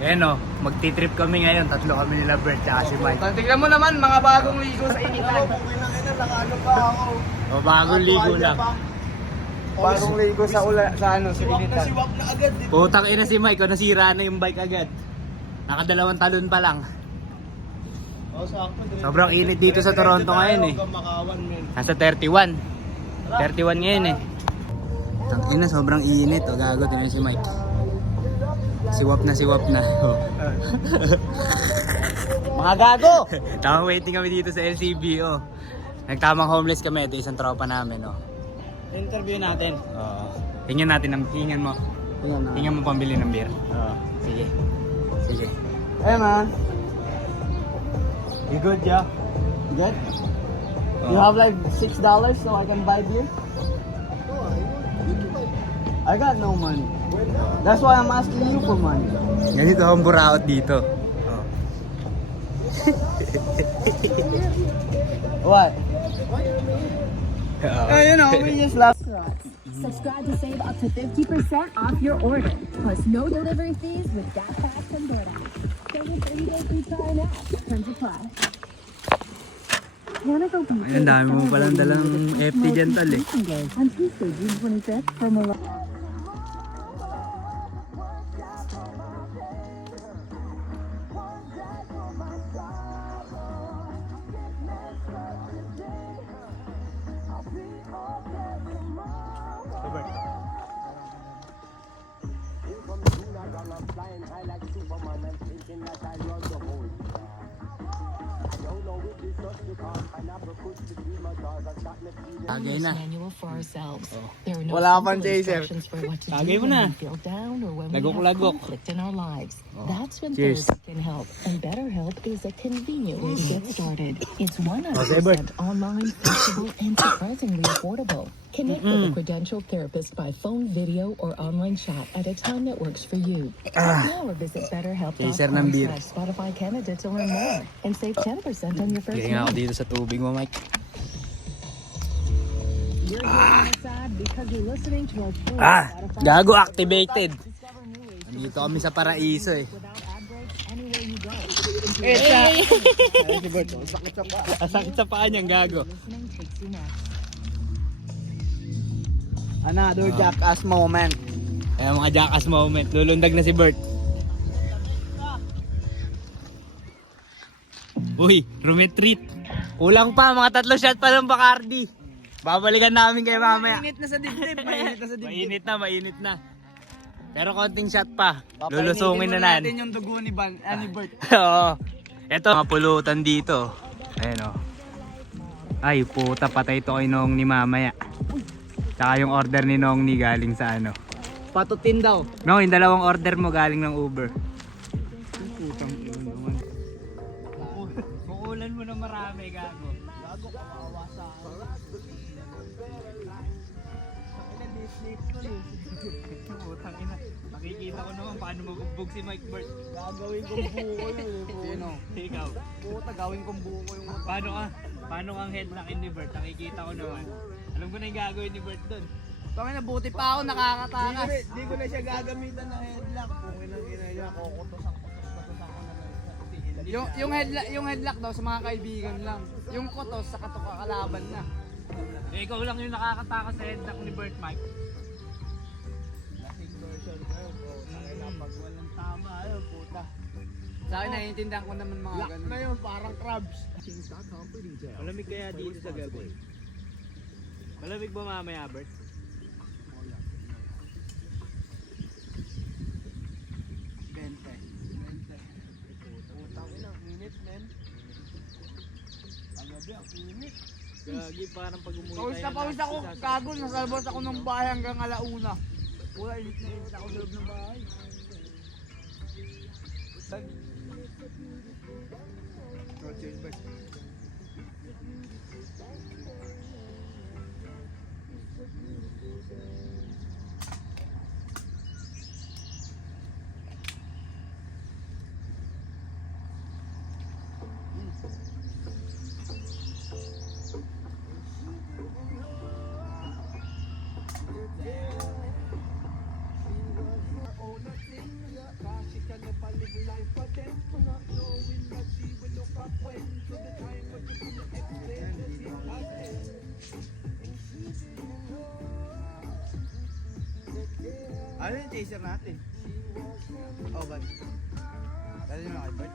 Ayan o, magti-trip kami ngayon. Tatlo kami nila Bert tsaka si Mike. Tignan mo naman, mga bagong ligo sa initan. Ano pa ako? O, bagong ligo lang. Bagong ligo sa sa initan. Siwak na agad. Putang ina si Mike, o nasira na yung bike agad. Nakadalawang talon pa lang. Oh, sakto. Sobrang init dito sa Toronto ngayon eh. Nasa 31. 31 ngayon eh. Tang ina, sobrang init. O, gago, tinan si Mike. Siwap na. Oh. Mga gago! Tamang waiting kami dito sa LCB. Oh. Nagtamang homeless kami. Ito isang tropa namin. Oh. Interview natin. Oo. Hingan mo. Hingan mo pambili ng beer. Oo. Sige. Hey man, You good, yeah? good? Oh. You have like $6 so I can buy beer? I got no money. That's why I'm asking you for money. Ganito akong buraot dito. Oh. What? Oo. You know, we just laugh. Subscribe to save up to 50% off your order, plus no delivery fees with DashPass and DoorDash. Get your 30-day free trial now. Terms apply. Wanna go beach? Ayun, dami mo palang dalang FT dyan, tol eh. On Tuesday, June 25th, for Milan. Tagay na. Manual for ourselves. Oh. There are no Wala simple pang chaser. instructions for what to Tagay do mo when na. we feel down or when we have Lagok-lagok. conflict in our lives. Oh. That's when Cheers. therapy can help. And BetterHelp is a convenient way to get started. It's Okay, Bert. 100% online, flexible, and surprisingly affordable. Connect with a credentialed therapist by phone, video, or online chat at a time that works for you. Now or visit Chaser ng BetterHelp.com beer. /Spotify Canada to learn more and save 10% on your first Hihinga ako month. dito sa tubig mo, Mike. You're getting sad because you're listening to our full Spotify. Gago, activated. Discover new ways to Nandito kami sa Paraiso eh. without ad breaks anywhere you go. Sakit sa paa niyang gago. Listening takes you next. Another jackass moment. Ayan mga jackass moment. Lulundag na si Bert. Uy, rumetreat. Kulang pa, mga 3 shot pa ng Bacardi. Babalikan namin kayo mamaya. Mainit na sa dibdib. Mainit na. Pero konting shot pa. Lulusungin na natin yung dugo ni Bert. Oo. Ito, mga pulutan dito. Ayan o. Ay, puta, patay to kay Nong ni mamaya. Tsaka yung order ni Nong ni galing sa ano. Patutin daw. No, yung dalawang order mo galing ng Uber. Putang ino naman. Kukulan mo na marami, gago. Gago ka mawasa. Putang ina. Makikita ko naman paano mabugbog si Mike Bert. Gagawin kong buko yun. Sino? Ikaw. Puta, gawin kong buko yung Paano ang headlockin ni Bert? Nakikita ko naman. Alam ko na yung gagawin ni Bert doon. Tangin na, buti pa ako nakakatakas. Di ko na siya gagamitan ng headlock. Kung ilang ina niya, kukutos ako na lang. Yung headlock daw sa mga kaibigan lang. Yung kutos sa kalaban na. Eh, ikaw lang yung nakakatakas sa headlock ni Bert, Mike. Lasing version kayo, bro. Tangin na, pag walang tama, ayun, puta. Sa akin, naiintindihan ko naman mga ganun. Lock na yun, parang crabs. Malamig kaya dito sa gabi. Malamig ba mamaya, Bert? Gagi, parang pag umuwi Pawis na pawis ako, gago, nasa labas ako ng bahay hanggang alauna. Pura, init na init ako sa loob ng bahay. Ano yung chaser natin? Oh, ba't? Dali nyo na kay Bert?